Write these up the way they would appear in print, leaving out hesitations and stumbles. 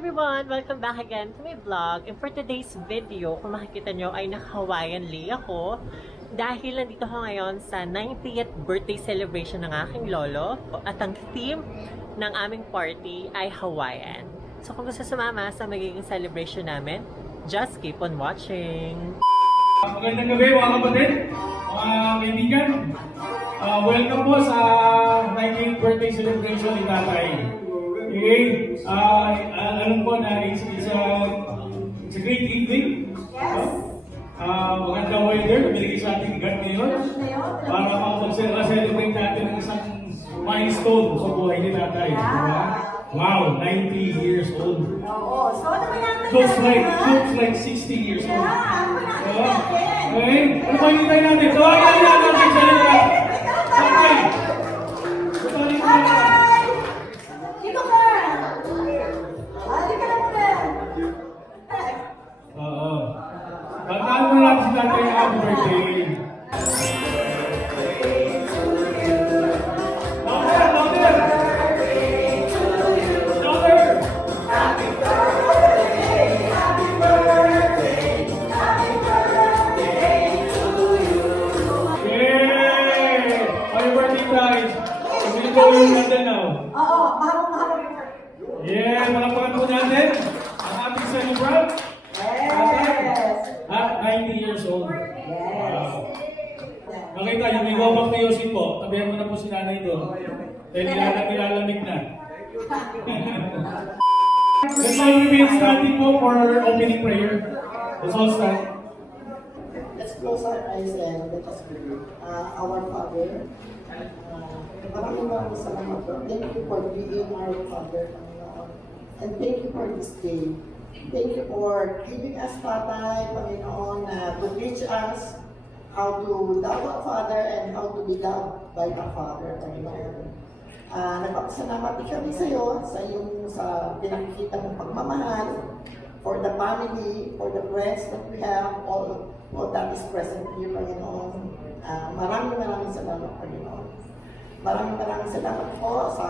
everyone! Welcome back again to my vlog. And for today's video, kung makikita nyo ay naka-Hawaiian Lee ako dahil nandito ako ngayon sa 90th birthday celebration ng aking lolo at ang theme ng aming party ay Hawaiian. So kung gusto sumama sa magiging celebration namin, just keep on watching! Magandang gabi mga kapatid, mga kaibigan. Welcome po sa 90th birthday celebration ni Tatay. Okay, alam ko na it's a great evening. Yes. Magandang weather, binigay sa ating God ngayon para makapag-celebrate natin ng isang milestone sa buhay ni Tatay. Wow, 90 years old. Oo. So, ano ba natin? Looks like 60 years old. Ano ba natin? Okay, ano ba yung tayo natin? So, ayan natin sa celebrate. Tatay! Hi! Dito ka! Dito ka lang muna. Oo. Kantaan mo lang si Tatay ng happy birthday. Oo, mahal yung Yeah, palakpakan po natin ang ating celebrant. Yes! At 90 years old. Yes! Nakita niyo, may gobak na Yosin po. Tabihan mo na po si nanay doon. Dahil nilalamig na. Let's all remain standing po for opening prayer. Let's all stand. Let's close our eyes and let us pray. Our Father, maraming salamat po. Thank you for being our Father, Panginoon. And thank you for this day. Thank you for giving us, Tatay, Panginoon, to teach us how to love our Father and how to be loved by the Father, Panginoon. Nagpapasalamat din kami sa iyo, sa pinakikita mong pagmamahal, for the family, for the friends that we have, all that is present here, Panginoon. Maraming salamat, Panginoon. Maraming salamat po sa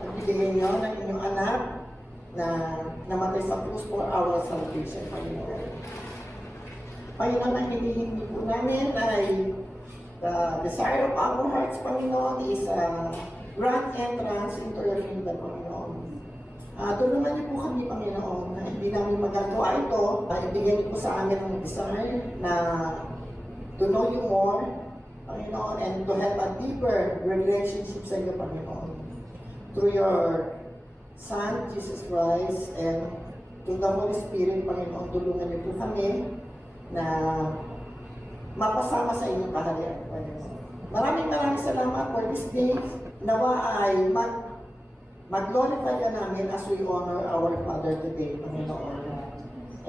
pagbibigay niyo ng inyong anak na namatay sa krus for our salvation, Panginoon. Panginoon, ang hinihingi po namin ay the desire of our hearts, Panginoon, is grant entrance into your kingdom, Panginoon. Tulungan niyo po kami, Panginoon, na hindi namin magagawa ito. Ibigay niyo po sa amin ang desire na to know you more, Panginoon, and to have a deeper relationship sa iyo, Panginoon. Through your Son, Jesus Christ, and through the Holy Spirit, Panginoon, tulungan niyo po kami na mapasama sa inyong kaharian, Panginoon. Maraming salamat for this day. Nawa ay mag-glorify ka namin as we honor our Father today, Panginoon.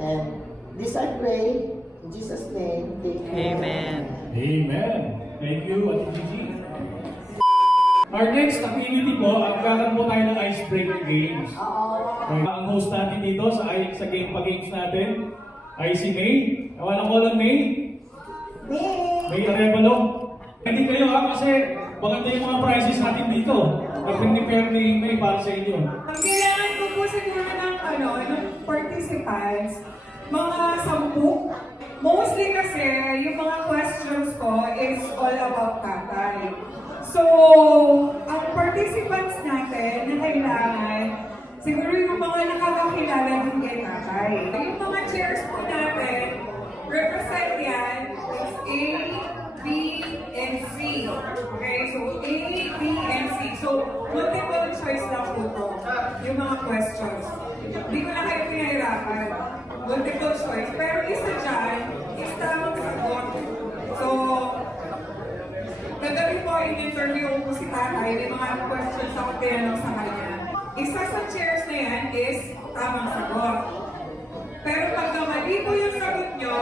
And this I pray, in Jesus' name, Amen. Amen. Thank you, Ate Gigi. Our next activity po, magkakaroon po tayo ng icebreaker games. Ang host natin dito sa game games natin ay si May. Nawala ko lang May. May Arevalo. Hindi kayo kasi maganda yung mga prizes natin dito. Nag-prepare ni May para sa inyo. Ang kailangan ko po siguro ng participants, mga 10. Mostly kasi, yung mga questions ko is all about Tatay. So, ang participants natin na kailangan, siguro yung mga nakakakilala din kay Tatay. Yung mga chairs po natin, represent yan is A, B, and C. Okay, so A, B, and C. So, multiple choice lang po ito, yung mga questions. Hindi ko na kayo pinahirapan. Multiple choice. Pero isa dyan, is tamang sagot. So, kagabi po, in-interview ko si Tatay, may mga questions ako tinanong sa kanya. Isa sa chairs na yan is tamang sagot. Pero pag mali po yung sagot nyo,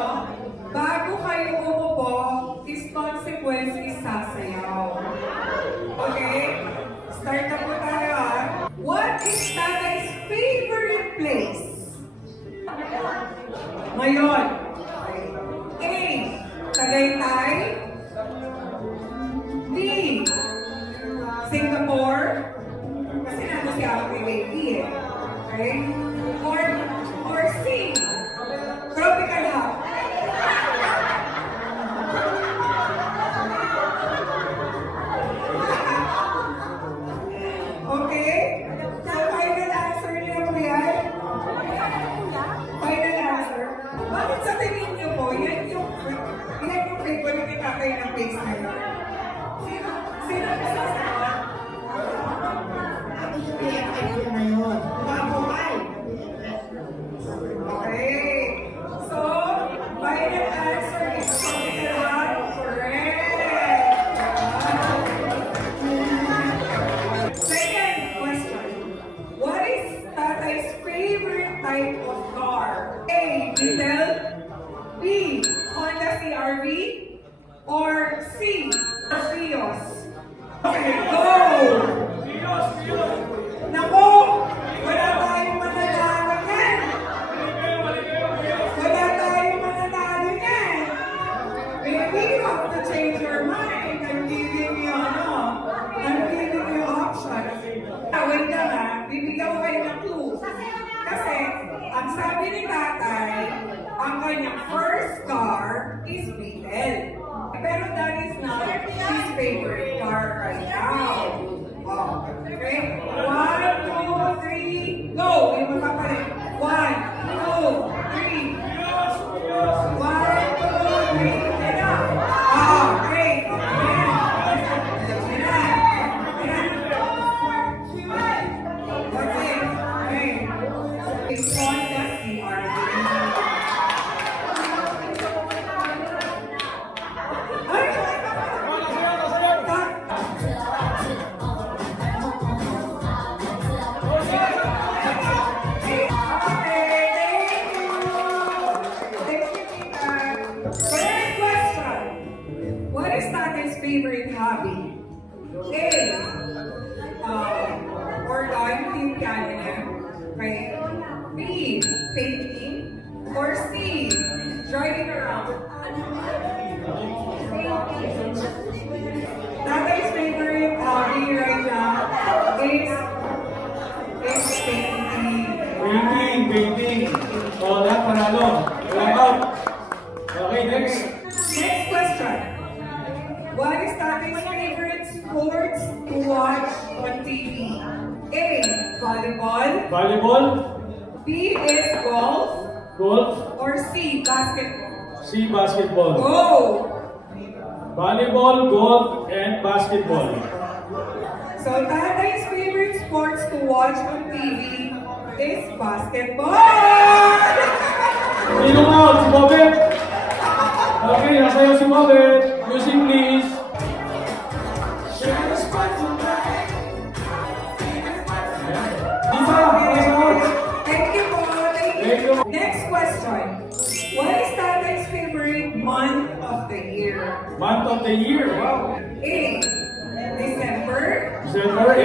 bago kayo umupo, is consequence is sasayaw. Okay? Start na po tayo ah. What is Tatay's favorite place? Ngayon, A. Tagaytay. B. Singapore. Kasi nandun si Ate Lady eh. Okay? Or C, tropical hop? Okay? So, final answer niyo po yan? Final answer? Bakit sa tingin niyo po, yan yung favorite ni tatay ng face na yun? Sino sasagot? Ako yung PFF ko ngayon. Mabuhay! Okay. So, final answer is tropical hop. Correct. Second question. What is tatay's favorite type of car? A. Beetle. B. Honda CR-V. Or C. Prius. Okay, go! Naku! Wala tayong mananalo yan! Wala tayong mananalo yan! Maybe you have to change your mind. I'm giving you, I'm giving you options. Wait lang ha, bibigyan ko kayo ng clue. Kasi, ang sabi ni tatay, ang kanyang first car is Beetle. Pero that is not his favorite car right now. Oh, okay? 1, 2, 3, go! Yung magpapalit. 1, 2, 3. 1, 2, 3. Get up! Oh, great! It's Honda CR-V. What is Tate's favorite hobby? A. Organ, team piano. Right? B. Painting. Or C. Driving around. Tate's favorite hobby right now is painting. Painting. Oh, lahat panalo. Walang out. Okay, next. Next question. What is Tate's favorite sports to watch on TV? A. Volleyball. Volleyball, B is golf. golf, Or C. Basketball. C, basketball. Go! Volleyball, golf, and basketball. So Tatay's favorite sports to watch on TV is basketball! Sino out? Si Bobet? Okay, nasayo si Bobet. Music please. Dito, nasaot. Thank you po. Thank Thank you. you. Next question. What is Tatay's favorite month of the year? Month of the year. Wow. A. December. December B.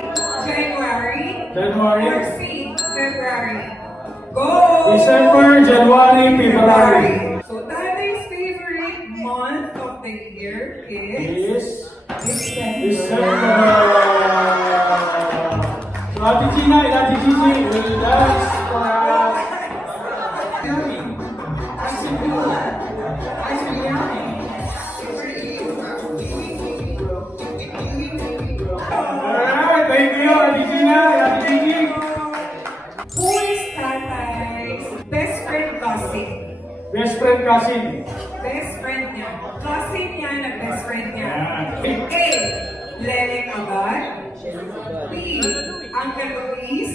8. January. January. Or C. February. Go! December, January, February. So Tatay's favorite month of the year is December. December. So, Ate Gina and Ate Gigi will dance for us. Alright, thank you, Ate Gina and Ate Gigi. Who is Tatay's best friend cousin? Best friend cousin. Best friend niya. Cousin niya na best friend niya. Yan. A. Leleng Abad. B. Uncle Luis.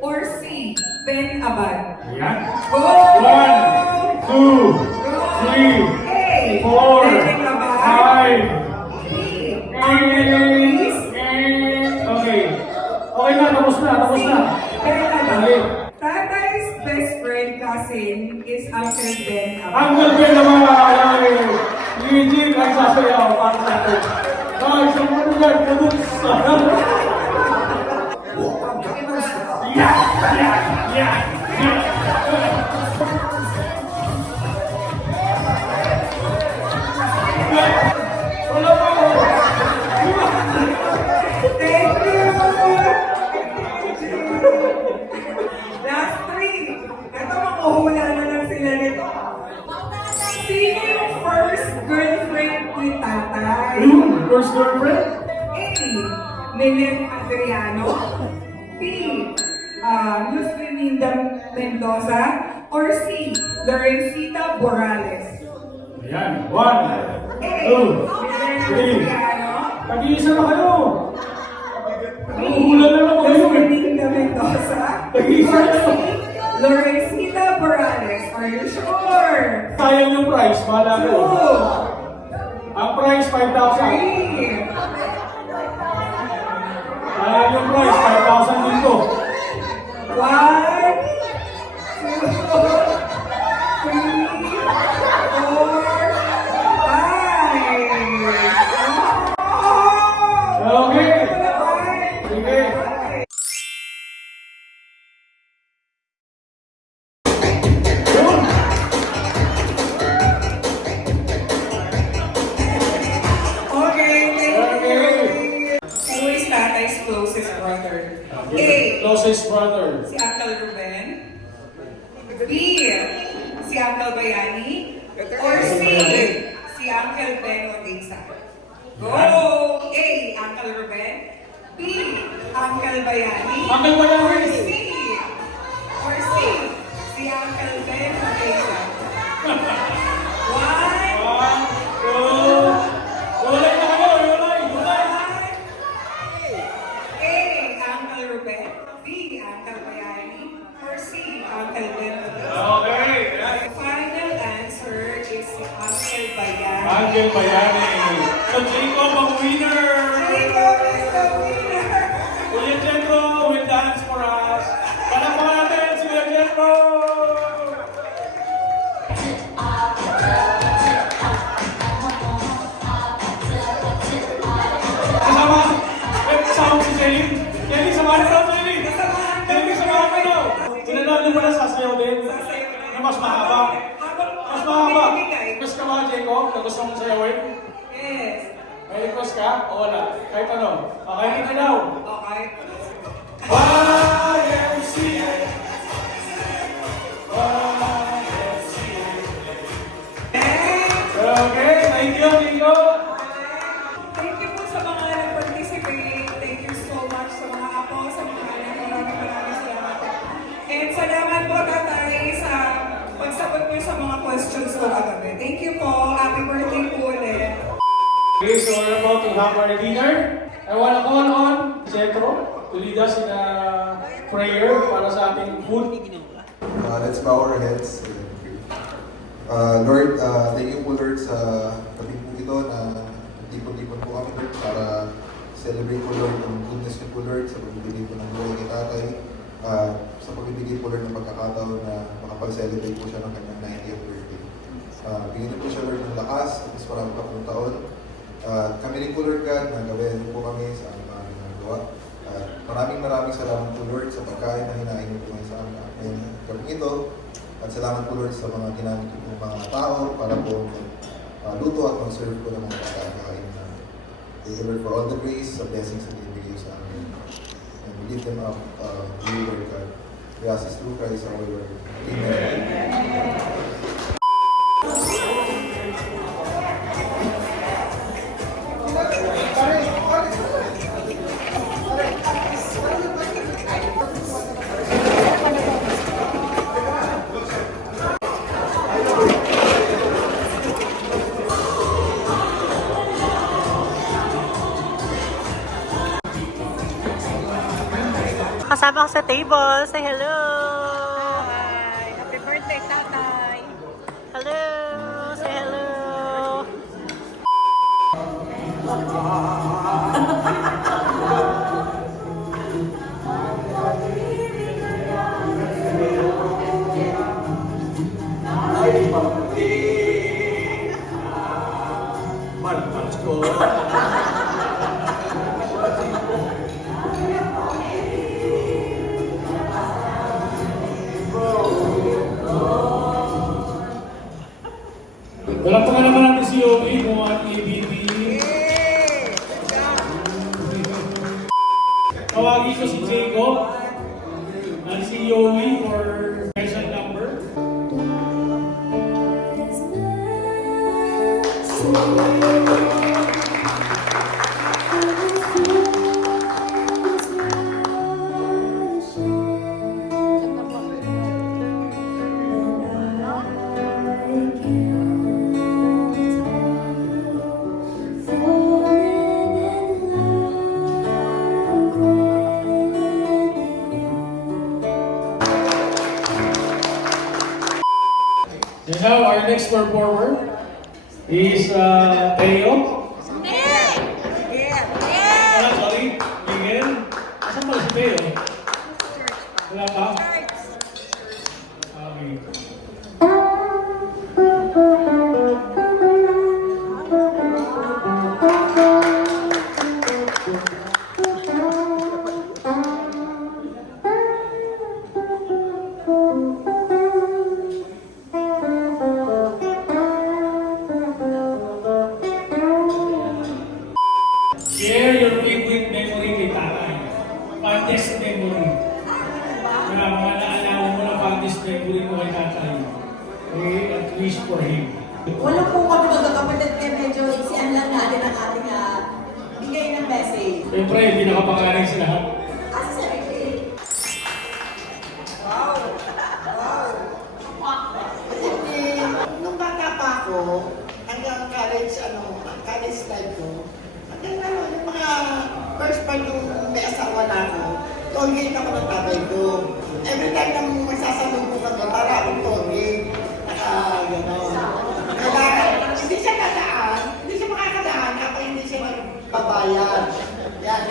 Or C. Ben Abad. Yan. Go! 1, 2, 3, A. 4, Leleng Abad. 5. B. Uncle Luis. Okay. Okay na, tapos na, tapos na. Ben Abad. Okay. Tatay's best friend cousin is Uncle Ben Abad. Uncle Ben naman, ay, legit ang sasayaw para sa atin. Ay, sa mga yan, pumunta. Yeah, yeah, yeah. Wala pa ako. Thank you! Last Adriano, B. Luz Linda Mendoza, or C. Lorencita Morales. Ayan. 1, A. 2, Guillermo Adriano, Tag-iisa na kayo. Nakuhulan na lang Luz kayo eh. Linda Mendoza, Tag-iisa or na C. lang. Lorencita Morales. Are you sure? Sayang yung price. Bahala ko. 2, Ang price, 5,000. 3, Sayang yung price, 5,000 din ko. 1, 2, 3, 4, 5. Okay. Sige. Yun. Okay, thank Okay. you. Who is Tatay's closest brother? A. Closest brother. Si Uncle Ruben. B. Si Uncle Bayani. Or C. Si Uncle Ben Otisa. Go! A. Uncle Ruben. B. Uncle Bayani. Uncle Bayani. Or C. Or C. Si Uncle Ben Otisa. 1, 1, 2. Ulay na kayo. Ulay. Ulay. A. Uncle Ruben. B. Uncle Bayani. Or C. Uncle Ben Otisa. Okay. The final answer is si Uncle Bayani. Uncle Bayani. So, Jacob ang winner. Jacob is the winner! Kuya Jetro will dance for us. Palakpakan natin si Kuya Jetro. Kasama. Kasama si Celine. Celine, samahan ka daw, Celine. Celine, samahan ka daw. Sinanalo mo na sasayaw din. Na mas mahaba. Mas mahaba. Request ka ba, Jacob? Na gusto mong sayawin? Yes. May request ka? O wala? Kahit ano? Okay, kita daw. Okay. YMCA. Okay, thank you, Nico. Thank you po sa mga nag-participate. Thank you so much sa mga apo, sa mga anak. Maraming salamat. And salamat po, Tatay, sa pagsagot niyo sa mga questions ko kagabi. Thank you po. Happy birthday po ulit. Okay, so we're about to have our dinner. I want to call on Jetro to lead us in a prayer para sa ating food. Let's bow our heads. Lord, thank you po Lord sa gabi po ito na tipon-tipon po kami Lord para celebrate po Lord ang goodness niyo po Lord sa pagbibigay po ng buhay kay Tatay. Sa pagbibigay po Lord ng pagkakataon na makapag-celebrate po siya ng kanyang 90th birthday. Bigyan niyo po siya Lord ng lakas at mas marami pa pong taon. Kami rin po Lord God, nagawain niyo po kami sa aming mga ginagawa. Maraming salamat po Lord sa pagkain na hinain niyo po ngayon sa amin ngayong gabi ito. At salamat po Lord sa mga ginamit po mga tao para po luto at mag-serve po ng mga pagkain namin. Thank you Lord for all the grace, the blessings na binibigay sa amin. And we lift them up to you Lord God. We ask this through Christ our Lord. Amen. Kasama ko sa table. Say hello! Hi! Happy birthday, Tatay! Hello! Say hello! Palakpakan naman natin si Yogi kung ang EBP. Tawagin ko si Jacob at si Yogi for special number. now, our next performer is Teo. Ah, sorry. Miguel. Asan pala si Teo? Wala pa? Okay. Share your favorite memory kay tatay. Fondest memory. Mga naalala mo na fondest memory mo kay tatay. Okay, at least for him. Wala po kami magkakapatid kaya medyo iksian lang natin ang ating bigay ng message. Siyempre, hindi nakapangalan sa lahat. Asa si Ricky? Kasi nung bata pa ako, hanggang college life ko, hanggang yung mga first part nung may asawa na ako, tollgate ako ng tatay ko. Every time na magsasalong ko kami, para akong tollgate. Gano'n. Kailangan, hindi siya dadaan, hindi siya makakadaan kapag hindi siya magbabayad. Yan.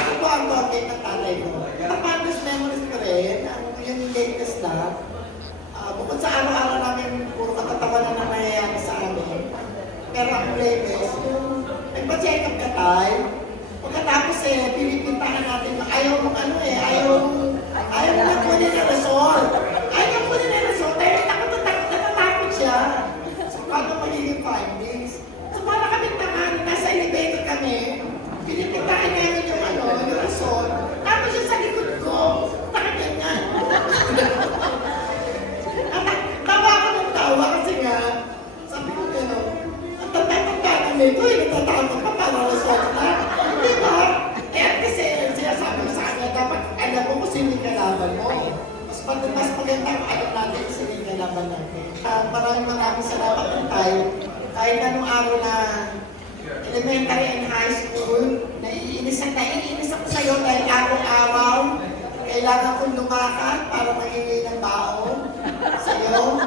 Ako po ang tollgate ng tatay ko. Ang fondest memories ko rin, yung latest na, bukod sa araw-araw namin, puro katatawanan na nangyayari sa amin. Pero ang latest, nagpa-check up ka tayo. Pagkatapos pinipintahan natin, ayaw mo na kunin na result. Ayaw mo kunin na result, dahil natatakot siya. So, paano magiging findings? So, para kami tangan, nasa elevator kami, pinipintahan namin yung result. Tapos siya sa likod ko, ganyan. Tawa ako ng tawa kasi nga, sabi ko gano'n, ang tanda-tanda ng nito, natatakot pa para result na. Di ba? Kasi sinasabi ko sa kanya, dapat alam mo kung sino yung kalaban mo. Mas maganda kung alam natin kung sino yung kalaban natin. Maraming salamat ng tayo. Kahit anong araw na elementary and high school, naiinis ako sa'yo dahil araw-araw, kailangan kong lumakad para magiging ng baon sa'yo.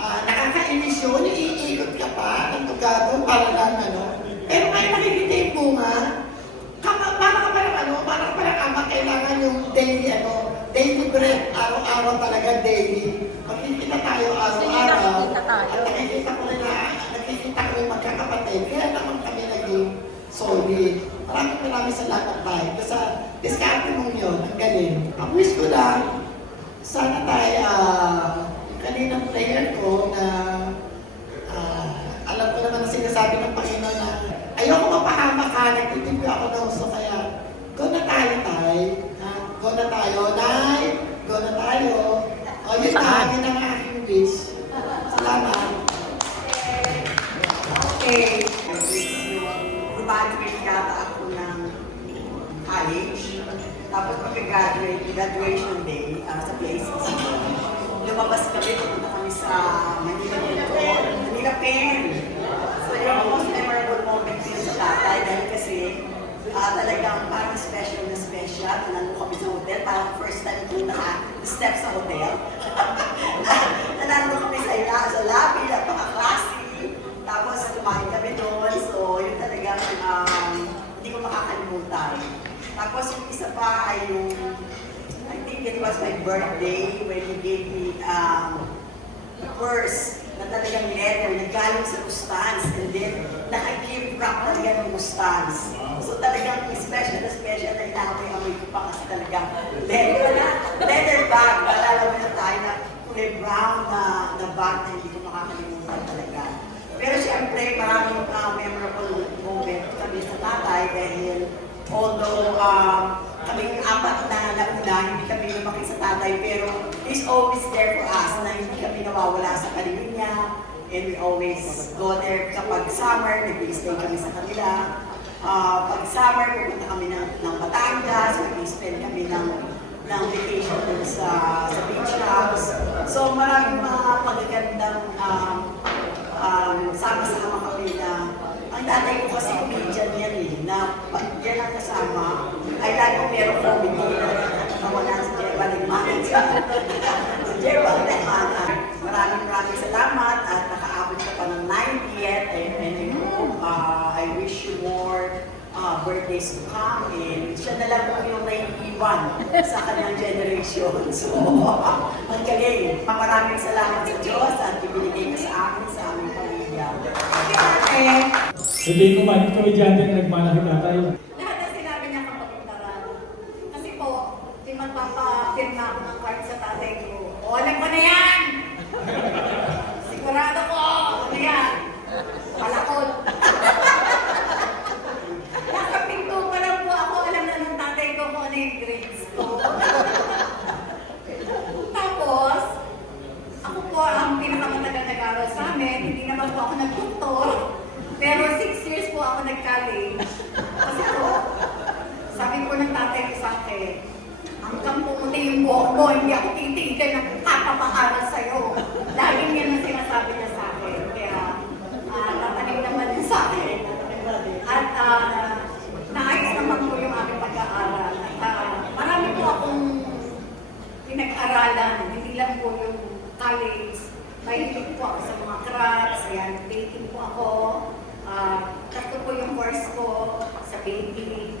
Nakakainis yun, iikot ka pa ng tugado para lang Pero ngayon nakikita yung bunga, para ka palang ama, kailangan yung daily bread, araw-araw talaga daily. Magkikita tayo araw-araw, at nakikita ko yung magkakapatid, kaya naman kami naging solid. Maraming salamat tayo. Kasi diskarte mo yun, ang galing. Ang wish ko lang, sana tayo, yung kaninang prayer ko na alam ko naman na sinasabi ng Panginoon na ayoko mapahama ka, nagtitipid ako ng uso, kaya go na tayo, Tay. Go na tayo, Nay. Go na tayo. O, yun ang aking wish. Salamat. Okay. Graduate yata ako ng college. Tapos graduation day sa places. Lumabas kami, pumunta kami sa Manila Pen. So yung most memorable moment ko yun sa tatay dahil kasi talagang parang special na special. Nanalo kami sa hotel, parang first time ko naka-step sa hotel. Nanalo kami sa lobby, napaka-classy. Tapos kumain kami doon, so yun talagang hindi ko makakalimutan. Tapos yung isa pa ay yung, I think it was my birthday when he gave me purse na talagang letter na galing sa Mustans, and then naka-gift wrap talaga ng Mustans. So talagang special na inamoy-amoy ko pa kasi talagang leather bag. Naalala mo na tayo na kulay brown na bag na hindi ko makakalimutan talaga. Pero siyempre, maraming memorable moment kami sa tatay dahil although kami apat na nauna, hindi kami lumaki sa tatay, pero he's always there for us na hindi kami nawawala sa paligid niya. And we always go there kapag summer, nag-stay kami sa kanila. Pag summer, pupunta kami ng Batangas, nag-spend kami ng vacation dun sa beach house. So maraming mga magagandang sama-sama kami na ang tatay ko kasi comedian yan na pag yan ang kasama, ay lagi meron comedy na natawanan si Jeba Ligmanan. Si Jeba Ligmanan. Maraming salamat. days to come, siya na lang po yung naiiwan sa kanyang generation. So, ang galing. Maraming salamat sa Diyos at ibinigay ka sa akin, sa aming pamilya. Hindi ko man, ikaw dyan din nagmalaki tatay. Lahat na sinabi niya kapatid na rin. Kasi po, di magpapapirma ako ng card sa tatay ko. O, alam ko na yan! Sigurado ko, ano yan? Palakot. Nasa pinto pa lang po ako, alam na ng tatay ko kung ano yung grades ko. Tapos, ako po ang pinakamatagal nag-aral sa amin. Hindi naman po ako nagtutor. Pero 6 years po ako nag-college. Kasi po, sabi po ng tatay ko sa akin, hanggang pumuti yung buhok mo, hindi ako titigil ng kapapaaral sa'yo. Laging yan ang sinasabi niya sa akin. Kaya, tatanim naman niya sa akin. At naayos naman po yung aming pag-aaral. At marami po akong pinag-aralan. Hindi lang po yung college. Mahilig po ako sa mga crafts. Ayan, baking po ako. Tatlo po yung course ko sa baking.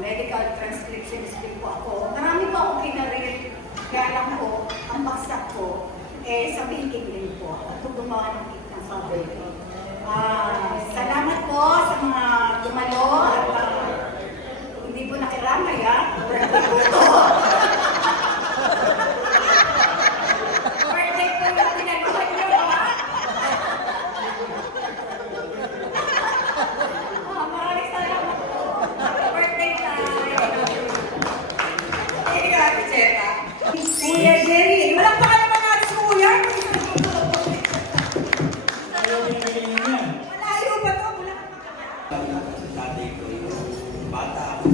Medical transcriptionist din po ako. Marami po ako kinarin. Kaya lang po, ang baksak ko, sa baking din po. At gumawa ng cake ng sabi. Salamat po sa mga dumalo at hindi po nakiramay birthday po ito. Birthday po yung pinagawa niyo maraming salamat po. Happy birthday tayo. Hindi ka Ate Cheta. Kuya Jerry, walang pa kayo mga alis ko kuya. Malayo ba to? Wala Sa tatay ko, yung bata ako.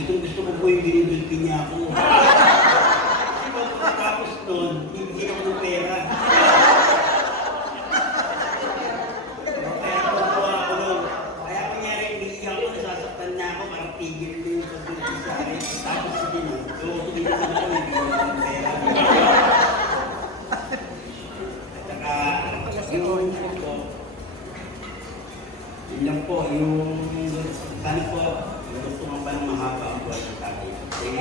Gusto ko po yung binibulpi niya ako. Kasi pagkatapos doon, hindi ako ng pera. Kaya kukuha ako doon. Kaya kunyari, umiiyak ako, nasasaktan na ako, parang tigil na yung pagbulpi sa akin. Tapos sige na. So, hindi ko sana kung hindi ako ng pera. At saka, yung po, yun lang po, yung sana po, yung gusto mo pa ng mahaba ang buwan sa tatay. Sige.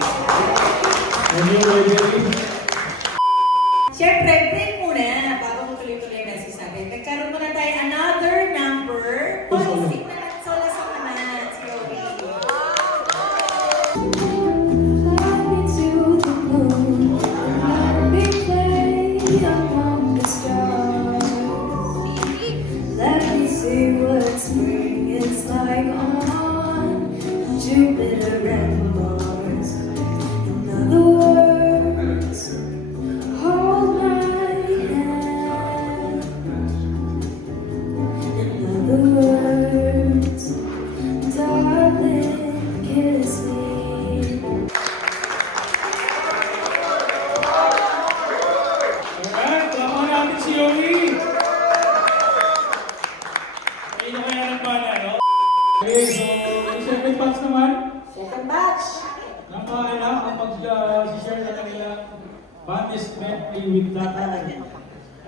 Siyempre, break muna bago mo tuloy-tuloy na sasabi. Nagkaroon muna tayo another number. Sing na nagsola sa kanan, si Joey. Fly me to the moon, let me play among the stars. Let me see what spring is like on Jupiter and Mars. In other words, hold my hand. In other words, darling, kiss me. Alright, tama natin si Yogi. Ayun na kaya ng bala, no? Okay, so, yung second batch naman, Second batch. napakailang ang pag-share na kanilang bondest memory with tatay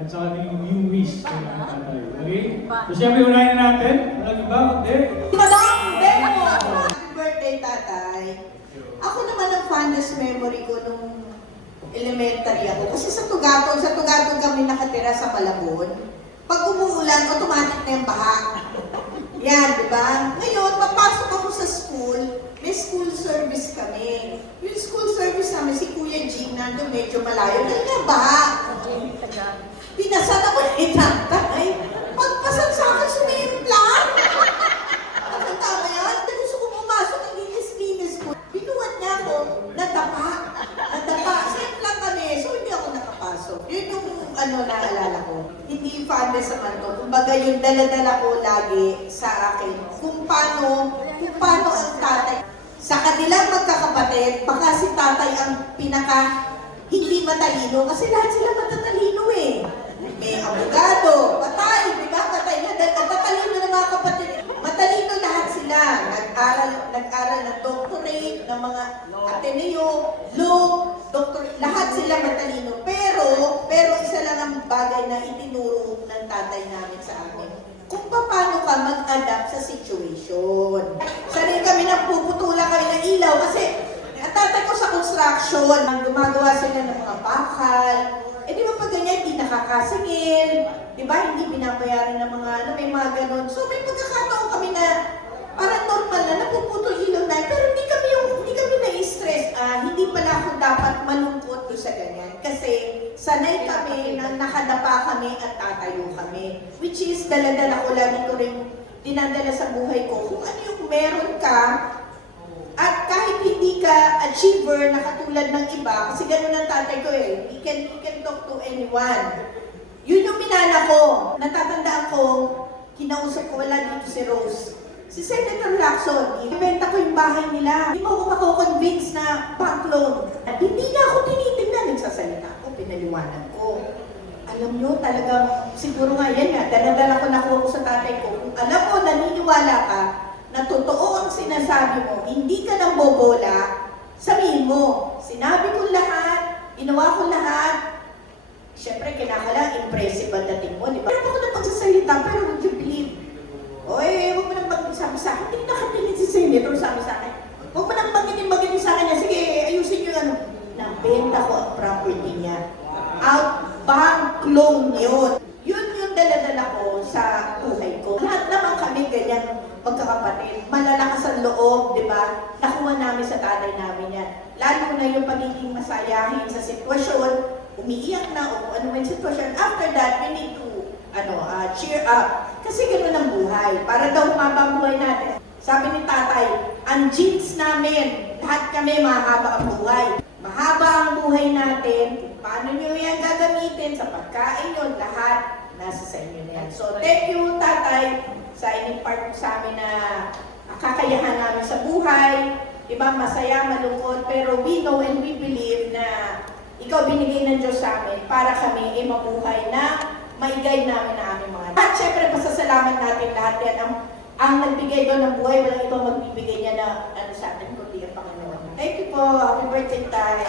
at sa ating new wish ng tatay. Okay? So, siyempre, unahin na natin. Walang iba, kundi. Madam, Bemo! Happy birthday, tatay. Ako naman ang fondest memory ko nung elementary ako. Kasi sa Tugatog kami nakatira sa Malabon. Pag umuulan, automatic na yung baha. Yan, di ba? Ngayon, papasok ako sa school, may school service kami. Yung school service namin, si Kuya Jing, nandun medyo malayo. Dahil nga baha. Pinasan ako ni tatay. Pagpasan sa akin, sumimplan. Ang tama yan, hindi gusto ko pumasok, ang linis-linis ko. Binuhat niya ako, nadapa. Simplang kami, so hindi ako nakapasok. Yun yung naalala ko. Hindi fondest naman to. Kumbaga yung dala-dala ko lagi sa akin. Kung paano ang tatay. Sa kanilang magkakapatid, baka si tatay ang pinaka hindi matalino kasi lahat sila matatalino eh. May abogado, patay, di ba? Patay na, tatalino ng mga kapatid. Matalino lahat sila. Nag-aral ng doctorate, ng mga Ateneo, law, lahat sila matalino. Pero isa lang ang bagay na itinuro ng tatay namin sa amin. kung paano ka mag-adapt sa situation. Sanay kami nang puputula kami ng ilaw kasi ang tatay ko sa construction, gumagawa sila ng mga bakal. Eh di ba pag ganyan, hindi nakakasingil, di ba hindi binabayaran ng mga ano, may mga ganun. So may pagkakataon kami na parang normal na napuputol ilaw na, pero hindi kami na-stress. Hindi pala ako dapat malungkot doon sa ganyan. Kasi sanay kami na nakadapa kami at tatayo kami. Which is, dala-dala ko lagi ko rin dinadala sa buhay ko. Kung ano yung meron ka, at kahit hindi ka achiever na katulad ng iba, kasi ganun ang tatay ko eh, he can talk to anyone. Yun yung minana ko. Natatandaan ko, kinausap ko, wala dito si Rose. Si Senator Lacson, ibenta ko yung bahay nila. Hindi mo ako mako-convince na bank loan. At hindi na ako tinitingnan, nagsasalita ako, pinaliwanag ko. Alam nyo, talagang, siguro nga yan nga, dala-dala ko nakuha ko sa tatay ko. Kung alam mo, naniniwala ka, na totoo ang sinasabi mo, hindi ka nang bobola, sabihin mo, sinabi ko lahat, ginawa ko lahat. Siyempre, kinakala, impressive ang dating mo, di ba? Pero ako na pagsasalita, pero would you believe? Oy, huwag mo nang sabi sa akin, hindi nakatingin si Senator, sabi sa akin. Huwag mo nang magitin sa akin niya, sige, ayusin nyo ano. Nabenta ko ang property niya. Bank loan yun. Yun yung dala-dala ko sa buhay ko. Lahat naman kami ganyan magkakapatid. Malalakas ang loob, di ba? Nakuha namin sa tatay namin yan. Lalo na yung pagiging masayahin sa sitwasyon, umiiyak na o kung ano man sitwasyon. After that, we need to cheer up. Kasi gano'n ang buhay. Para daw humaba ang buhay natin. Sabi ni tatay, ang genes namin, lahat kami mahaba ang buhay. Mahaba ang buhay natin. Paano nyo yan gagamitin sa pagkain nyo, lahat nasa sa inyo na yan. So, thank you, tatay, sa in-impart sa amin na kakayahan namin sa buhay. Diba, masaya, malungkot, pero we know and we believe na ikaw binigay ng Diyos sa amin para kami ay mabuhay na ma-guide namin na aming mga. At syempre, pasasalamat natin lahat yan. Ang nagbigay doon ng buhay, walang ibang magbibigay niya na sa atin, kundi ang Panginoon. Thank you po. Happy birthday tayo.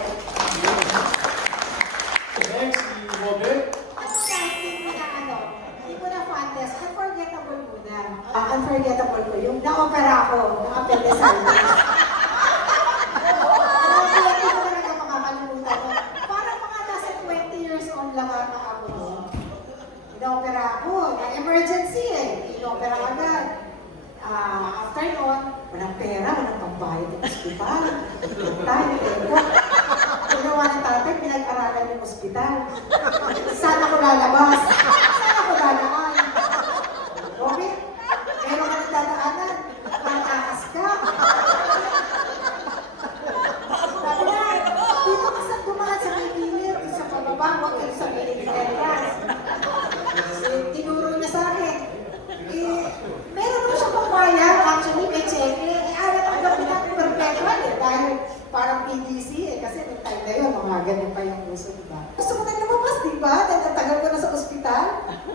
Next, si Robert. Hindi ko na contest, unforgettable muna. Unforgettable ko, yung na-opera ako, ng appendicitis. Hindi ko talaga makakalimutan. Parang mga nasa 20 years old lang ako noon. Na-opera ako, na-emergency eh. Na-opera agad. After noon, walang pera, walang pambayad ng ospital. Tayo, ginawa ng tatay, pinag-aralan ng ospital. Saan ako lalabas? Saan ako dadaan? Okay? Meron ka ng dadaanan. Matakas ka. Sabi na, dito ka sa dumaan sa Pilipinas, sa pababa, huwag kayo sa Pilipinas. Tinuro niya sa akin. Meron mo siya pambayad, actually, may cheque. Alam ang gawin natin perpetual dahil parang PDC kasi nung time na yun, mga ganyan pa yung uso, diba? Gusto ko na lumabas, diba? Tagal ko na sa ospital.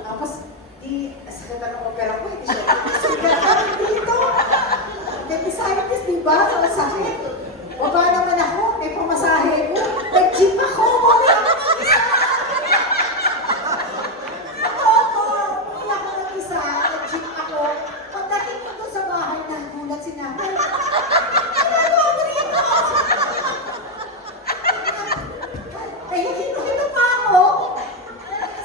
Tapos, sakit na ng opera ko, hindi siya. Sakit ka dito. Appendicitis, diba? Sa sakit. Baba naman ako, may pamasahe ko. Nag-jeep ako, mami ako mag-isa. Hindi ako mag-isa, nag-jeep ako. Pagdating ko doon sa bahay, nagulat si nanay. Hindi pa ako.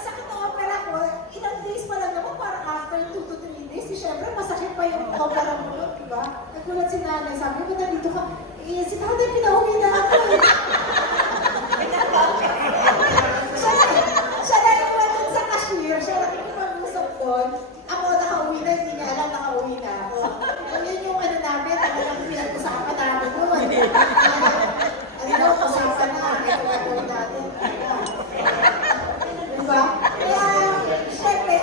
Sakit ng opera ko. Ilang days pa lang naman, parang after 2 to 3 days. Siyempre, masakit pa yung opera mo doon, diba? Nagulat si nanay. Sabi ko, nandito ka. Si tatay, pinauwi na ako. Siya na iwan doon sa cashier. Siya na iwan doon. Ako nakauwi na, hindi niya alam nakauwi na ako. So, yun yung namin, talagang pinag-usapan namin doon. Usapan na, ito gagawin natin. Diba? Kaya, syempre,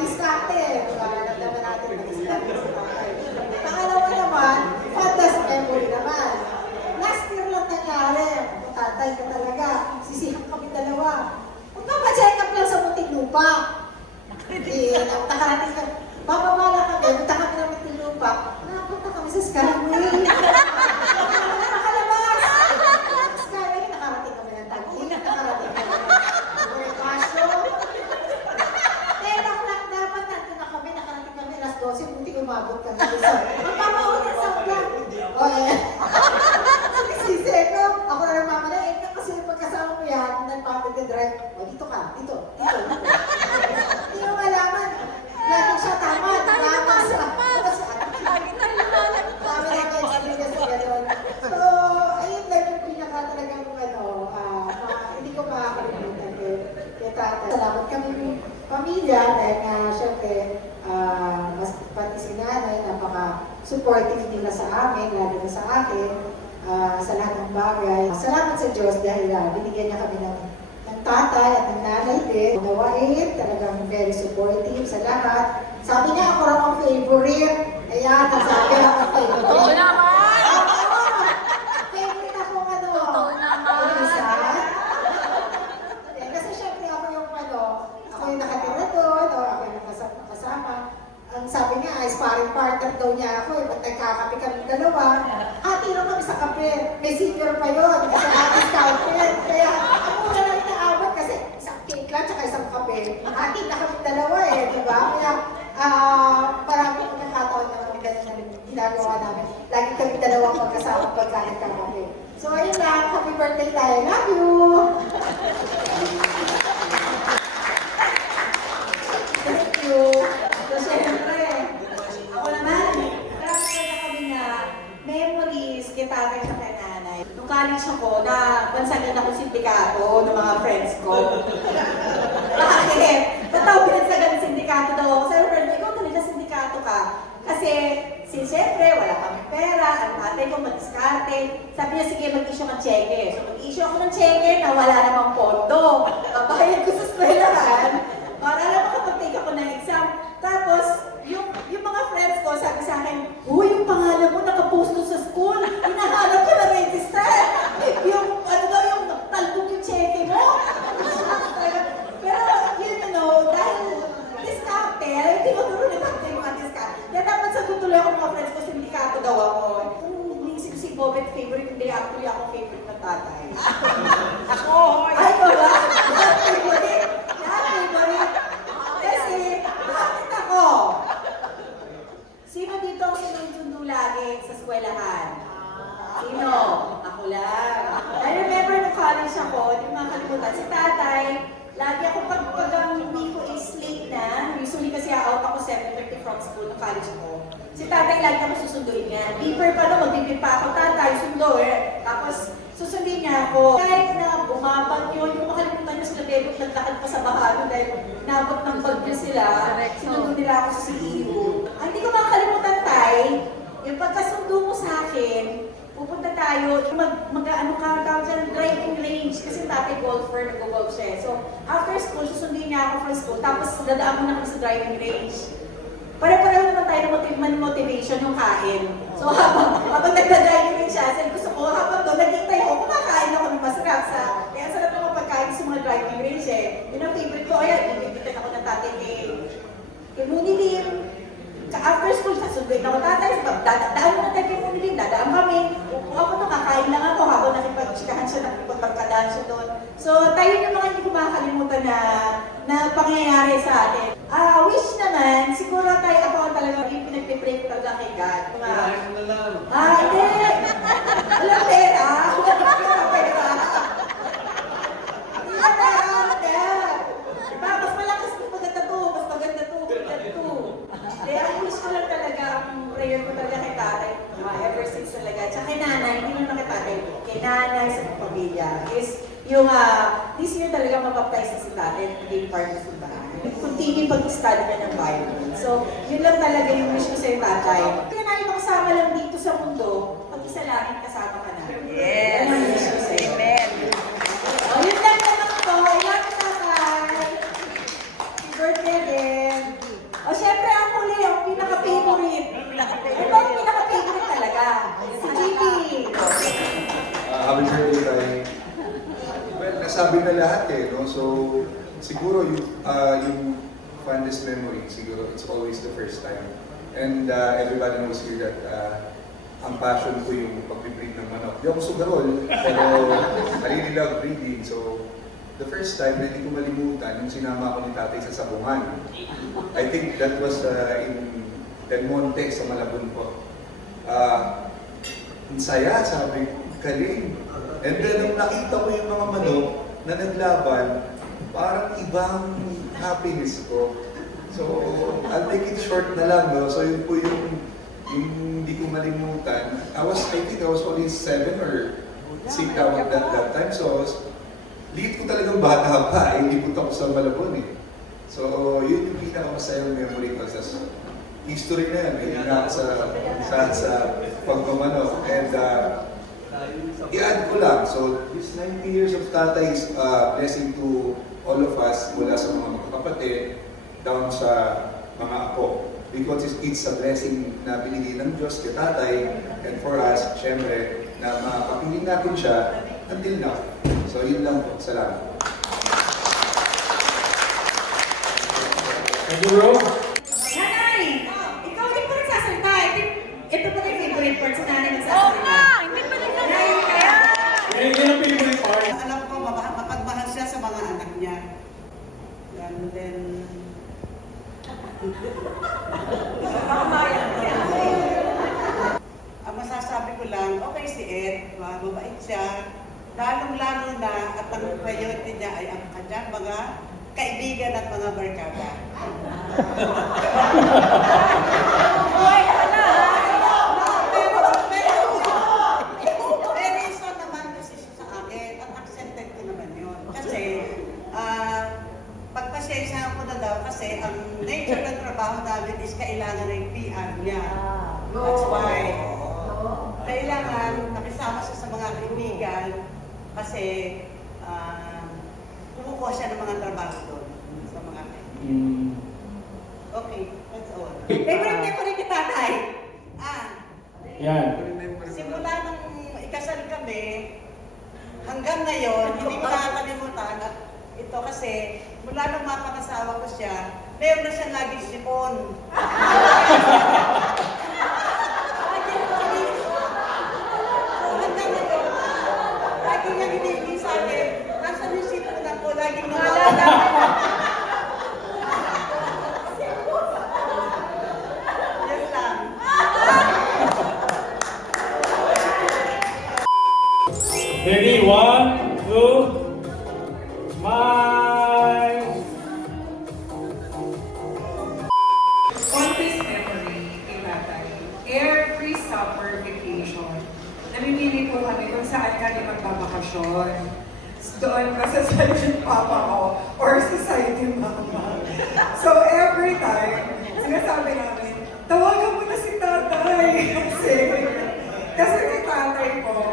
diskarte. Diba? Nagdaman natin na diskarte. Pangalawa naman, fantastic memory naman. Last year lang nangyari. Tatay ko talaga. Sisihang kami dalawa. Magpapacheck up lang sa Muntinlupa. Nakarating ka. Bababa lang kami. Punta kami ng Muntinlupa. Napunta kami sa Skyway. pamilya, dahil nga syempre, mas pati si nanay, napaka-supportive nila sa amin, lalo na sa akin, sa lahat ng bagay. Salamat sa Diyos dahil binigyan niya kami ng tatay at ng nanay din. Nawain, talagang very supportive sa lahat. Sabi niya ako raw ang favorite. Ayan, nasabi ako ang favorite. Totoo naman! Favorite ako Totoo naman! Kasi syempre ako yung ako yung nakatira doon, o ako yung nakasama. Ang sabi niya, ay sparring partner daw niya ako, ba't nagkakape kami dalawa? Hati lang kami sa kape. May senior pa yun, kasi atis kape. Kaya ako na lang inaabot kasi isang cake lang, tsaka isang kape. Hati na kami dalawa di ba? Kaya marami kong nakataon na kami ganun na ginagawa namin. Lagi kami dalawang magkasama pagka nagkakape. So ayun lang, happy birthday tayo. Love you! Thank you. So, syempre, ako naman, marami na kami na memories kay tatay sa kay nanay. Nung college ako, bansagan ako sindikato ng mga friends ko. Bakit? Tataw, pinagsagan ng sindikato daw ako. Sabi, friend, ikaw talaga sindikato ka. Kasi, siyempre, wala kami pera. Ang tatay ko mag-diskarte. Sabi niya, sige, mag-issue ng cheque. So, mag-issue ako ng cheque na wala namang pondo. Kapahayag ko sa eskwelahan. Para lang makapag-take ako ng exam. Tapos, yung mga friends ko, sabi sa akin, uy, yung pangalan mo nakapost doon sa school. Hinahanap ka na register. Yung, yung talbog yung cheque mo. Pero, dahil diskarte, hindi ko duro ni tatay yung mga diskarte. Kaya dapat sagot tuloy ako mga friends ko, sindikato daw ako. Kung nisip si Bobet favorite, hindi actually ako favorite na tatay. Ako! Ay, wala! Favorite! Favorite! Kasi, bakit ako? Sino dito ang sinusundo lagi sa eskwelahan? Sino? Ako lang. I remember nung college ako, di makalimutan, si tatay, lagi ako pag ang hindi ko is late na, usually kasi out ako 7:30 from school ng college ko. Si tatay lagi ako susunduin niya. Beeper pa no, magbibig pa ako, tatay, sundo Tapos, susundin niya ako. Kahit na bumabag yun, yung makalimutan niyo sila Bebot, naglakad pa sa bahano dahil nabot ng bagyo sila. Sinundo nila ako sa CEO. Ang hindi ko makakalimutan, tay, yung pagkasundo mo sa akin, pupunta tayo, driving range, kasi tatay golfer, nag-golf siya. So, after school, susundin niya ako from school, tapos dadaan mo na kami sa driving range. Pare-pareho naman tayo ng motivation yung kain. So, habang nagda-driving range siya, sabi gusto ko, habang doon, nagkintay ko, kumakain ako ng masarap kaya sarap naman pagkain sa mga driving range Yun ang favorite ko, ibibitan ako ng tatay kay Munilim. After school, kasunduin ako tatay, daan mo na tayo kay Munilim, dadaan kami. Kung ako nakakain lang ako habang nakipag-chikahan siya, nakipagpagkadaan siya doon. So, tayo yung mga hindi ko makakalimutan na pangyayari sa atin. Wish naman, siguro tayo ako talaga yung pinagpipray ko talaga kay God. Hindi! Walang pera! Walang pera! Mas malakas mo maganda to, mas maganda to. Kaya ang wish ko lang talaga, ang prayer ko talaga kay tatay, ever since talaga. Tsaka kay nanay, hindi naman kay tatay, kay nanay sa pamilya, is yung this year talaga mapaptize na si tatay, maging part ng simbahan. Continue pag-study ka ng Bible. So, yun lang talaga yung wish ko sa tatay. Kaya namin makasama lang dito sa mundo, pag isa langit kasama ka na. Yes! Yan ang wish ko sa'yo. Amen! O, yun lang naman po. Ilang tatay. Happy birthday din. O, syempre, ang huli, ang pinaka-favorite. Ito ang pinaka-favorite talaga. Si JP. Happy birthday, Tay. Well, nasabi na lahat no? So, siguro yung fondest memory, siguro it's always the first time. And everybody knows here that ang passion ko yung pag-breed ng manok. Di ako sugarol, pero I really love breeding. So, the first time na hindi ko malimutan, yung sinama ko ni tatay sa sabungan. I think that was in Del Monte sa Malabon po. Ang saya, sabi ko, galing. And then, nung nakita ko yung mga manok na naglaban, parang ibang happiness ko. So, I'll make it short na lang, no? So, yun po yung hindi ko malimutan. I think I was only 7 or 6 at that time. So, liit ko talagang bata pa. Hindi punta ko sa Malabon So, yun yung pinakamasayang memory ko sa history na yan. May nga sa pagmamano. And i-add ko lang, so this 90 years of tatay is a blessing to all of us, mula sa mga kapatid, down sa mga apo. Because it's a blessing na binigay ng Diyos kay tatay, and for us, syempre, na makapiling natin siya until now. So, yun lang po. Salamat. Thank you, bro. Nanay! Ikaw din pa nagsasalita. Ito pa yung favorite part sa nanay Oo nagsasalita. nga, hindi pa rin Nanay, kaya... Yan ang favorite part. Alam ko, mapagmahal siya sa mga anak niya. And then... Ang masasabi ko lang, okay si Ed, mabait siya. Lalong-lalo na at ang priority niya ay ang kanyang mga kaibigan at mga barkada. May reason naman kasi siya sa akin at accepted ko naman yun. Kasi, pagpasensyahan ko na daw kasi ang nature ng trabaho namin is kailangan ng PR niya. That's why. Kailangan nakisama siya sa mga kaibigan kasi kumukuha siya ng mga trabaho doon sa mga kaibigan. Okay, that's all. Favorite memory ni tatay. Yan. Simula nung ikasal kami, hanggang ngayon, hindi ko nakakalimutan at ito kasi, mula nung mapakasawa ko siya, meron na siya laging sipon. Hanggang ngayon, lagi niya hinihingin sa akin, nasan yung sipon ako, laging nawawala. Yan lang. Ready? 1, 2, smile. Fondest memory kay tatay. Every summer vacation, namimili po kami kung saan kami magbabakasyon. Doon ka sa side ng papa ko or sa side ng mama. So every time, sinasabi namin, tawagan mo na si tatay. Kasi kay tatay ko,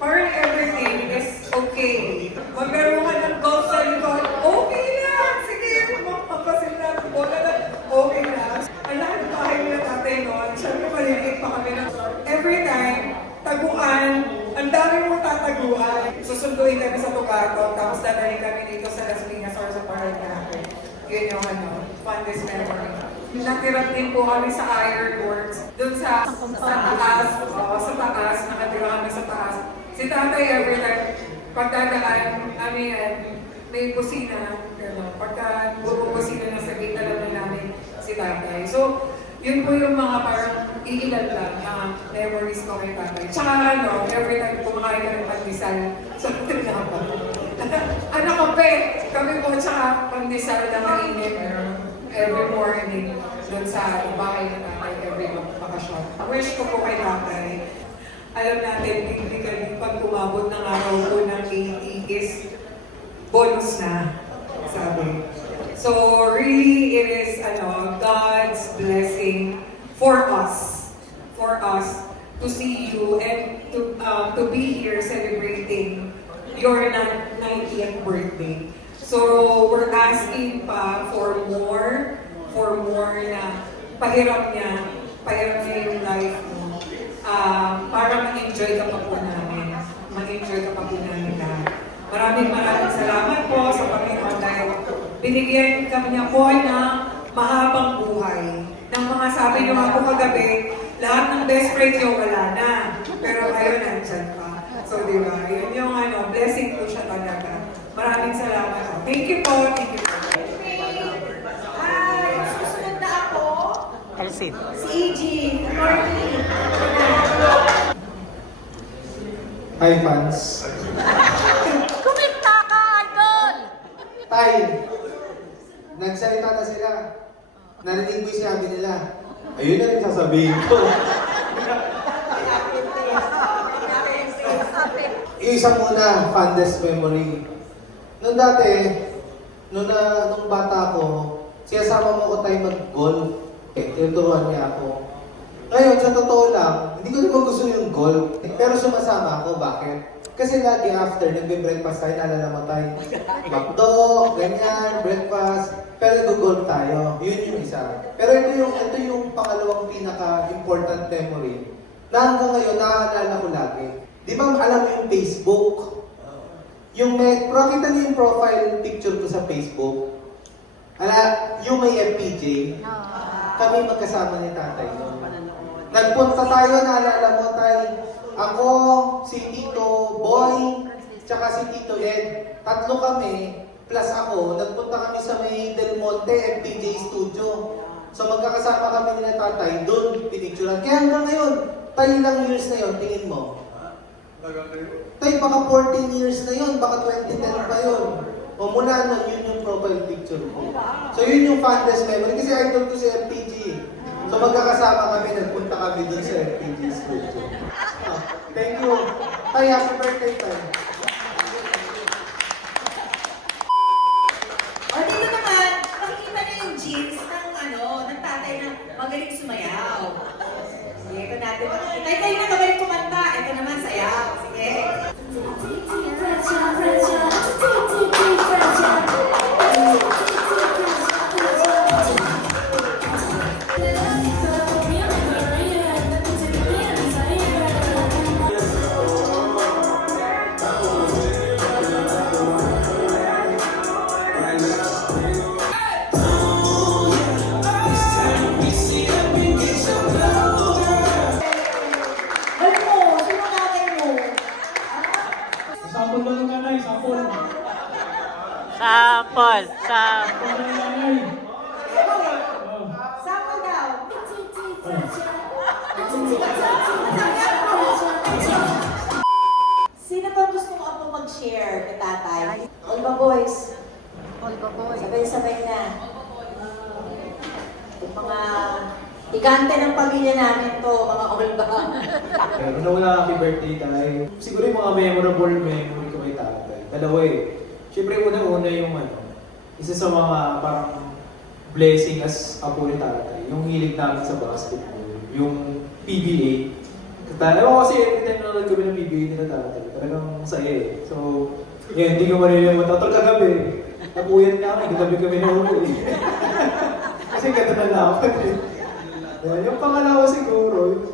parang everything is okay. Magkaroon ka ng golf sa likod, okay lang, sige, magpapasin na, bola na, okay lang. Ang lahat ng bahay nila tatay noon, syempre maliliit pa kami ng every time, taguan, ang dami mong tataguan. Susunduin kami sa Tugato, tapos dadalhin kami dito sa Las Piñas or sa Paranaque. Yun yung fondest memory. Natira din po kami sa Ironworks, dun sa taas, sa taas, nakatira kami sa taas. Si tatay every time, pagdadaan, may busina, pagka bubusina na sa gate, alam na namin si tatay. So, yun po yung mga parang iilan lang memories ko kay tatay. Tsaka every time kumakain ka ng pandesal, sa tinapa. Kape, kami po tsaka pandesal na mainit every morning doon sa bahay ng tatay every bakasyon. Wish ko po kay tatay, alam natin, bibigyan pag umabot ng araw po ng 80 is bonus na, sabi. So really, it is God's blessing for us to see you and to be here celebrating your 90th birthday. So we're asking pa for more na pahiram niya yung life mo. Para ma-enjoy ka pa po namin. Lahat. Maraming salamat po sa Panginoon dahil binigyan kami niya po ng mahabang buhay. Ng mga sabi niyo nga po kagabi, lahat ng best friend niyo wala na. Pero kayo nandyan pa. So di ba, yun yung blessing po siya talaga. Maraming salamat. Thank you po. Thank you po. Hi! Susunod na ako. Elsie. Si EG. Good morning. Hi, fans. Kumita ka, Idol! Tay, nagsalita na sila. Narinig mo yung sinabi nila. Ayun na rin sasabihin ko. Yung isa muna, fondest memory. Noong dati, nung bata ko, siyasama mo ko tayo mag-golf. Tinuturuan niya ako. Ngayon, sa totoo lang, hindi ko naman gusto yung golf. Pero sumasama ako. Bakit? Kasi lagi after, nagbe-breakfast tayo, naalala mo tayo. McDo, ganyan, breakfast. Pero nag-golf tayo. Yun yung isa. Pero ito yung pangalawang pinaka-important memory na hanggang ngayon, naaalala ko lagi. Di ba alam mo yung Facebook? Kita niyo yung profile picture ko sa Facebook. Yung may FPJ. Kami magkasama ni tatay noon. Nagpunta tayo, naalala mo tayo. Ako, si Tito Boy, tsaka si Tito Ed. Tatlo kami, plus ako, nagpunta kami sa may Del Monte FPJ Studio. So magkakasama kami ni tatay, doon pinicturean. Kaya hanggang ngayon, tayo ilang years na yun, tingin mo? Tayo baka 14 years na yun, baka 2010 pa yun. O mula nun, yun yung profile picture ko. So yun yung fondest memory, kasi idol ko si FPG. So magkakasama kami, nagpunta kami doon sa FPG Studio. Thank you. Tay, happy birthday tayo. O dito naman, makikita niyo yung jeans ng tatay na magaling sumayaw. Sige, ito natin makikita. Ito yung magaling kumanta. Ito naman, sayaw. Sige. Balik mo, sino tatay mo? Sample ba ng nanay? Sample. Sample. Sample ng nanay. Sample daw. Sino ba gusto mo ako mag-share kay tatay? Olba boys. Sabay-sabay na. Yung mga higante ng pamilya namin to, mga Olba. Una happy birthday tayo. Siguro yung mga memorable memory ko kay tatay. Dalawa eh. Siyempre una-una yung isa sa mga parang blessing as apo ni tatay. Yung hilig namin sa basketball. Yung PBA. Ewan kasi every time nanonood kami ng PBA nila tatay. Talagang saya eh. So, yun, hindi ko malilimutan. Tatol kagabi. Napuyan ka kami, kagabi kami na uwi. Kasi ganda na lang ako. Yung pangalawa siguro,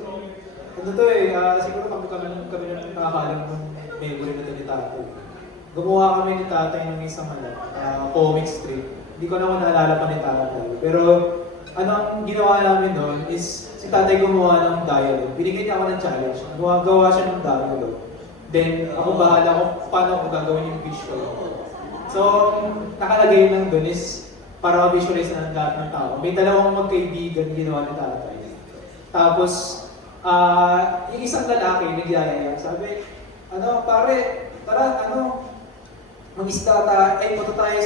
siguro kami na nakakalang ng memory na ito ni tatay. Gumawa kami ni tatay ng isang comic strip. Hindi ko naman naalala pa ni tatay. Pero ang ginawa namin doon is si tatay gumawa ng dialogue. Binigyan niya ako ng challenge. Gawa siya ng dialogue. Then ako bahala kung paano ako gagawin yung visual. So, nakalagay lang doon is para ma-visualize na ng lahat ng tao. May dalawang magkaibigan ginawa ni tatay. Tapos, yung isang lalaki nagyayaya. Sabi, pare, tara, mag-isda tayo, punta tayo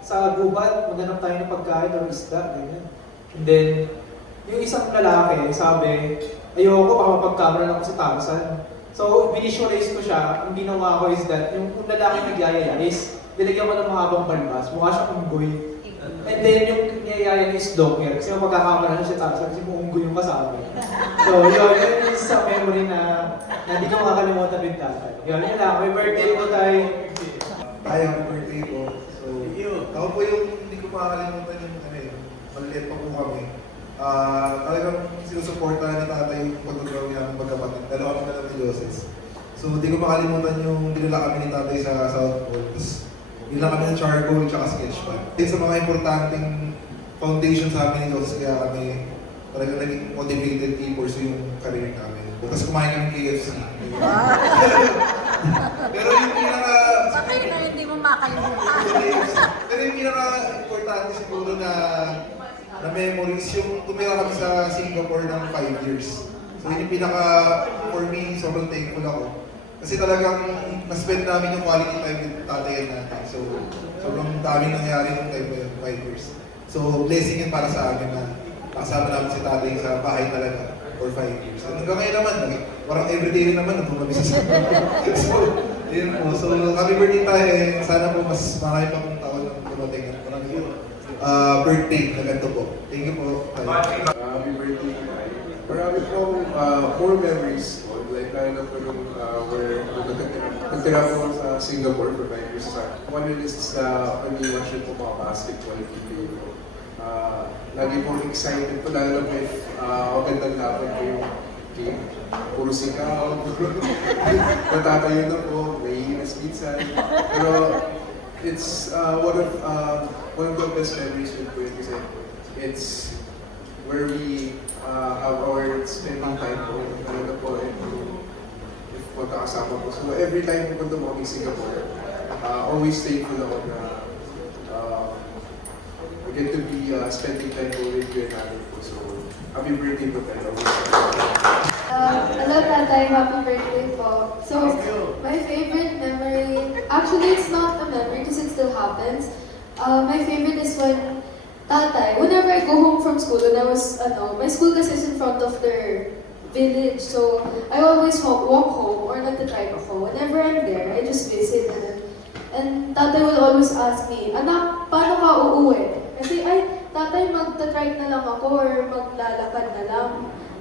sa gubat, maghanap tayo ng pagkain o isda, ganyan. And then, yung isang lalaki, sabi, ayoko, baka mapagkamera lang ako sa Tarzan. So, visualize ko siya, ang ginawa ko is that, yung lalaki nagyayaya is, nilagyan ko ng mahabang balbas, mukha siyang unggoy. And then, yung nagyayaya is Docker, kasi mapagkakamera na siya Tarzan, kasi unggoy yung kasama. So, yun is sa memory na hindi ko makakalimutan din tatay. Yun lang, may birthday ko tayo. Tayo, happy birthday po. So, ako po yung hindi ko makakalimutan yung maliit pa po kami. Talagang sinusuportahan ni tatay yung pag-draw niya ng magkapatid. Dalawa kami na ni Joses. So, hindi ko makalimutan yung dinala kami ni tatay sa South Pole. Tapos, dinala kami ng charcoal at sketchpad. Sa mga importanteng foundation sa amin ni Joses, kaya kami talagang naging motivated keepers yung career namin. Tapos kumain kami ng KFC. Pero yung pinaka... Bakit na hindi mo makalimutan? Pero yung pinaka-importante siguro na memories, yung tumira kami sa Singapore ng 5 years. So yun yung pinaka, for me, sobrang thankful ako. Kasi talagang na-spend namin yung quality time with tatay and nanay. So sobrang daming nangyari nung time na yun, 5 years. So blessing yun para sa amin na nakasama namin si tatay sa bahay talaga for 5 years. And hanggang ngayon naman, parang everyday rin naman nandun kami sa So, yun po. So, happy birthday tayo. Sana po mas marami pa pong taon birthday na ganito po. Thank you po. Happy birthday. Marami pong more memories. Like, lalo po nung nagtira po sa Singapore for 5 years. One of this is pag-iwan siya po mga basketball video. Lagi po excited po, lalo if magandang hapon po yung game. Puro sigaw. Natatayo na po, naiinis minsan. Pero it's one of the best memories with Kuya kasi it's where we have our spending time po. Ano na po, if magkakasama po. So every time pupunta mo kami Singapore, always thankful ako na we get to be spending time po with you and Nanay po. So happy birthday po tayo. Hello, Tatay. Happy birthday po. So, my favorite memory, actually, it's not a memory because it still happens. My favorite is when Tatay, whenever I go home from school, when I was, my school kasi is in front of their village. So, I always walk home or nagtatry ako. Whenever I'm there, I just visit. And Tatay will always ask me, anak, paano ka uuwi? Kasi, Tatay, magta-trike na lang ako or maglalakad na lang.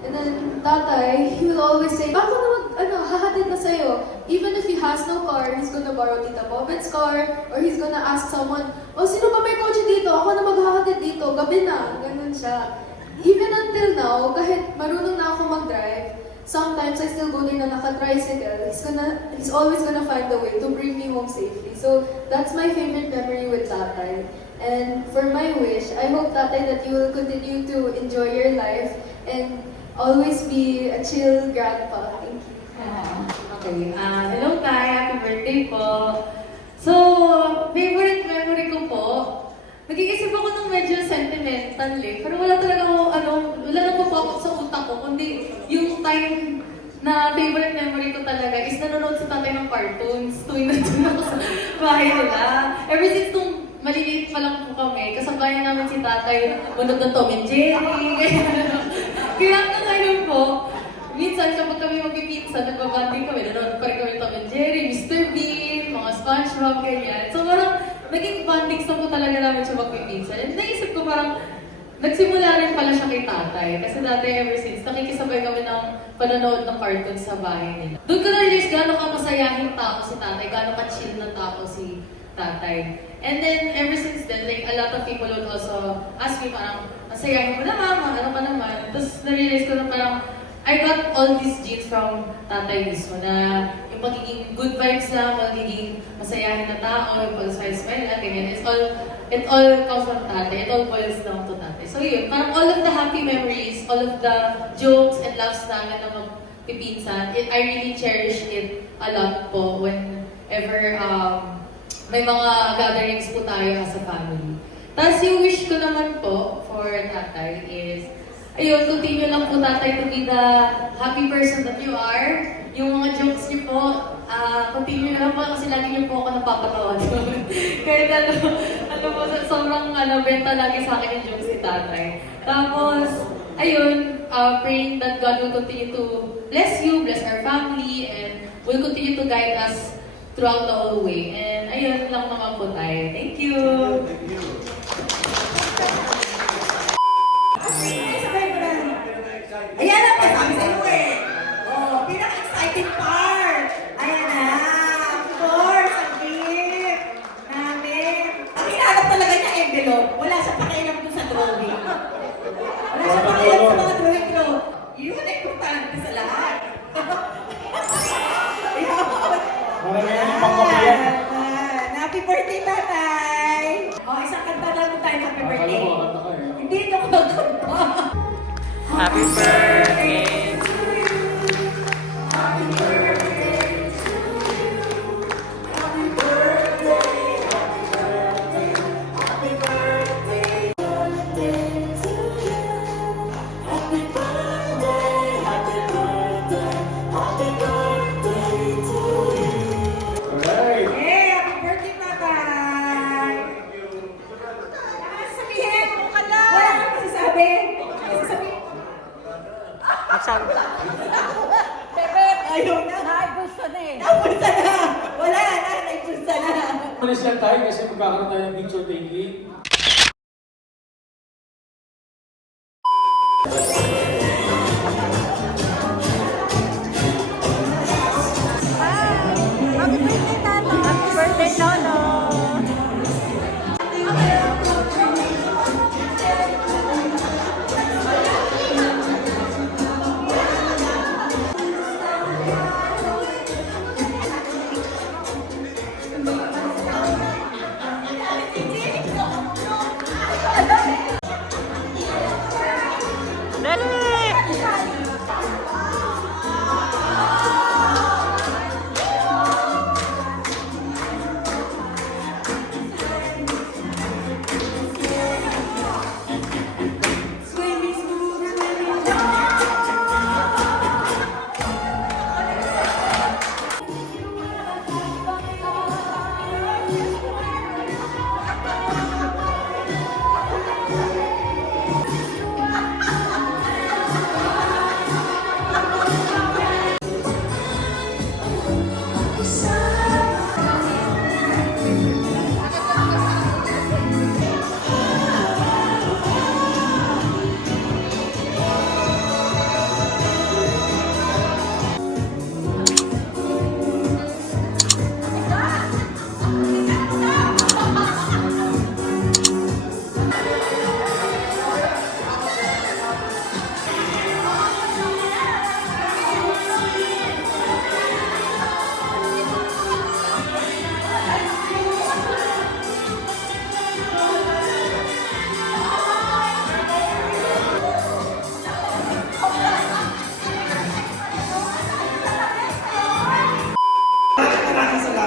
And then, Tatay, he will always say, baka na hahatid na sa'yo. Even if he has no car, he's gonna borrow Tita Bobet's car, or he's gonna ask someone, sino ba may kotse dito? Ako na maghahatid dito, gabi na. Ganun siya. Even until now, kahit marunong na ako mag-drive, sometimes I still go there na naka-tricycle. He's always gonna find a way to bring me home safely. So, that's my favorite memory with Tatay. And for my wish, I hope, Tatay, that you will continue to enjoy your life and always be a chill grandpa. Thank you. Okay. Hello, Tay. Happy birthday po. So, favorite memory ko po, nag-iisip ako ng medyo sentimental eh. Pero wala talaga wala nang pop-up sa utak ko, kundi yung time na favorite memory ko talaga is nanonood sa Tatay ng cartoons tuwing nandun ako sa bahay nila. Ever since nung maliliit pa lang po kami, kasabayan namin si Tatay manood ng Tom and Jerry. Kaya hanggang ngayon po, minsan kapag kami magpipinsan, nagbabanding kami, nanonood pa rin kami Tom and Jerry, Mr. Bean, mga SpongeBob, ganyan. So parang naging banding sa po talaga namin siya magpipinsan. And naisip ko parang, nagsimula rin pala siya kay Tatay. Kasi dati ever since, nakikisabay kami ng panonood ng cartoons sa bahay nila. Doon ko na-realize gano'ng kamasayahing tao si Tatay, gano'ng ka-chill na tao si Tatay. And then, ever since then, like, a lot of people would also ask me parang, masayahin mo na mama, ano pa naman. Tapos, na-realize ko na parang, I got all these genes from Tatay mismo na yung magiging good vibes lang, magiging masayahin na tao, yung pag-smile lang, ganyan. It all comes from Tatay. It all boils down to Tatay. So yun, parang all of the happy memories, all of the jokes and laughs namin na magpipinsan, I really cherish it a lot po whenever may mga gatherings po tayo as a family. Tapos yung wish ko naman po for Tatay is, ayun, continue lang po Tatay to be the happy person that you are. Yung mga jokes niyo po, continue lang po kasi lagi niyo po ako napapatawa doon. Kaya po, sobrang benta lagi sa akin yung jokes ni Tatay. Tapos, ayun, praying that God will continue to bless you, bless our family, and will continue to guide us throughout the whole way. And ayun lang naman po tayo. Thank you! Thank you. Ayan ang sabi sa iyo eh. Pinaka-exciting part. Ayan na. Of course, ang gift namin. Ang hinahanap talaga niya envelope. Wala sa pakialam dun sa drawing. Wala sa pakialam sa mga drawing ko. Yun ang importante sa lahat. Happy birthday, Tatay! Isang kanta lang mo tayo, happy birthday. Hindi ito ko kanta. Happy birthday to you. Happy birthday to you. Happy birthday, happy birthday, happy birthday, birthday to you. Happy birthday, happy birthday, happy birthday to you. Alright. Hey, happy birthday, Tatay! Sabihin mo ka lang! Wala kang masasabi! Sabi ba? Ayaw na! Naibusta na eh. Napunta na! Wala na! Naipulsa na! Alis lang tayo kasi magkakaroon tayo ng picture taking.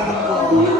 sabi ko.